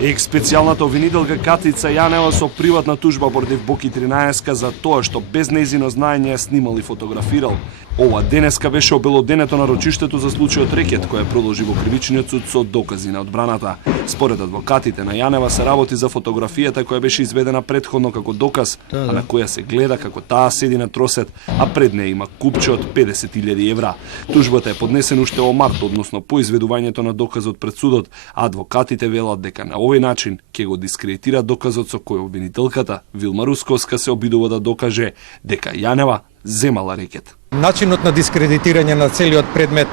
Специјалната обвинителка Катица Јанева со приватна тужба против Боки 13 за тоа што без нејзино знаење снимал и фотографирал. Ова денеска беше обелоденето на рочиштето за случајот Рекет, која продолжи во кривичниот суд со докази на одбраната. Според адвокатите на Јанева се работи за фотографијата која беше изведена претходно како доказ, а на која се гледа како таа седи на тросет, а пред неја има купче од 50.000 евра. Тужбата е поднесена уште во март, односно по изведувањето на доказот пред судот, а адвокатите велат дека на овој начин ќе го дискредитира доказот со кој обвинителката Вилма Русковска се обидува да докаже дека Јанева земала Рекет. Начинот на дискредитирање на целиот предмет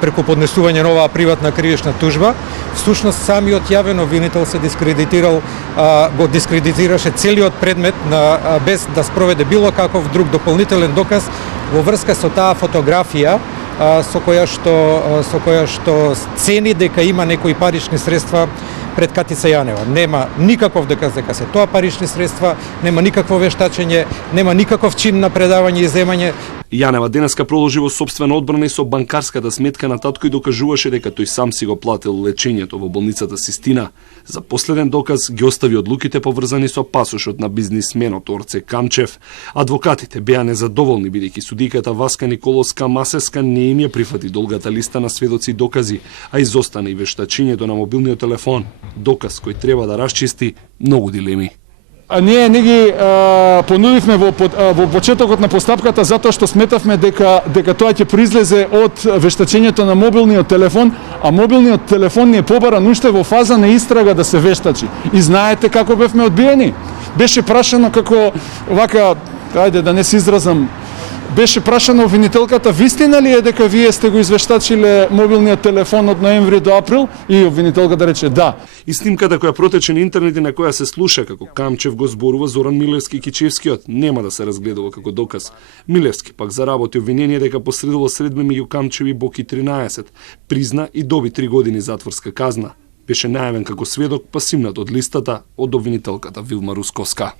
преку поднесување на оваа приватна кривична тужба, всушност самиот јавен обвинител се дискредитирал, го дискредитираше целиот предмет без да спроведе било каков друг дополнителен доказ во врска со таа фотографија со која што цени дека има некои парични средства пред Катица Јанева. Нема никаков доказ дека се тоа парични средства, нема никакво вештачење, нема никаков чин на предавање и земање. Јанева денеска продолжи во сопствена одбрана и со банкарската сметка на татко и докажуваше дека тој сам си го платил лечењето во болницата Систина. За последен доказ ги остави одлуките поврзани со пасошот на бизнисменот Орце Камчев. Адвокатите беа незадоволни бидејќи судиката Васка Николовска Масеска не им ја прифати долгата листа на сведоци и докази, а изостана и вештачењето на мобилниот телефон, доказ кој треба да расчисти многу дилеми. Ние не ги понудивме во почетокот на постапката затоа што сметавме дека тоа ќе произлезе од вештачењето на мобилниот телефон, а мобилниот телефон ни е побаран уште во фаза на истрага да се вештачи. И знаете како бевме одбиени. Беше прашано како вака, ајде да не се изразам, беше прашано обвинителката вистина ли е дека вие сте го извештачиле мобилниот телефон од ноември до април, и обвинителката рече да. И снимката која протече на интернет и на која се слуша како Камчев го зборува Зоран Милевски Кичевскиот нема да се разгледува како доказ. Милевски пак заработи обвинение дека посредувал средба меѓу Камчев и Боки 13, призна и доби 3 години затворска казна. Беше најавен како сведок, па симнат од листата од обвинителката Вилма Русковска.